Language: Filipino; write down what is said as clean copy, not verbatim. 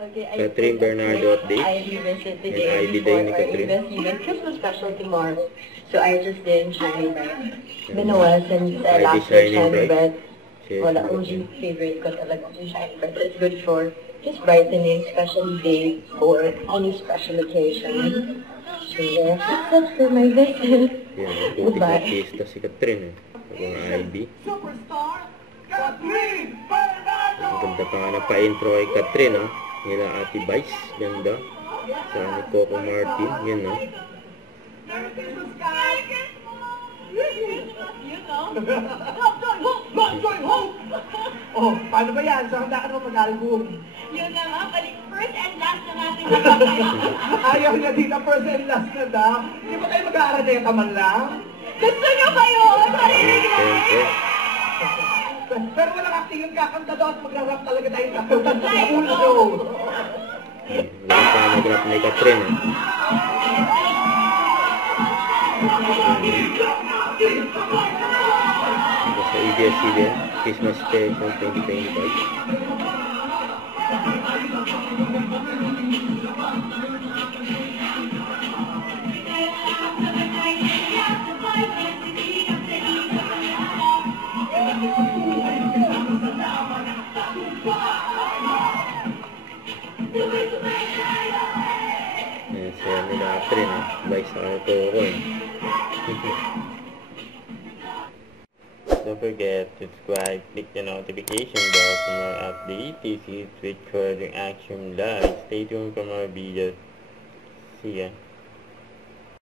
Catherine Bernardo update. Ivy visit the Yan, day Ivy before day ni our Catherine. even Christmas special tomorrow. So I just didn't shine bright. Binawasan sa Ivy last shining shine bright. bright. Cheers. Wala, OG favorite ko talaga yung shine bright. It's good for just brightening, especially day or any special occasion. So yeah, that's it for my visit. Yan, putis na Goodbye. pista si Catherine. Ako ng Ivy. Ang ganda pa nga na pa-intro kay Catherine, ha? Nila Ate Vice. Ganda. Sa ni Coco Martin. Yan, ha? Oh, paano ba yan? Saan na ka naman mag-album? Yun na nga, balik first and last na natin nakakayo. Ayaw niya dito, first and last na daw. Hindi ba tayo mag-aaradeta man lang? Gusto nyo ba yun? Marinig na Siyempre. Pero walang acting yung kakanta daw at mag-rap talaga tayo sa ulo. Wala pa nag-rap ni Catherine, ha? Sa ABS-CBN, Christmas Special 2025. Ayan, saya nila Catherine, ha? Vice sa Coco, eh. Don't forget to subscribe, click the notification bell for more updates. This is Recording Action Live. Stay tuned for more videos. See ya.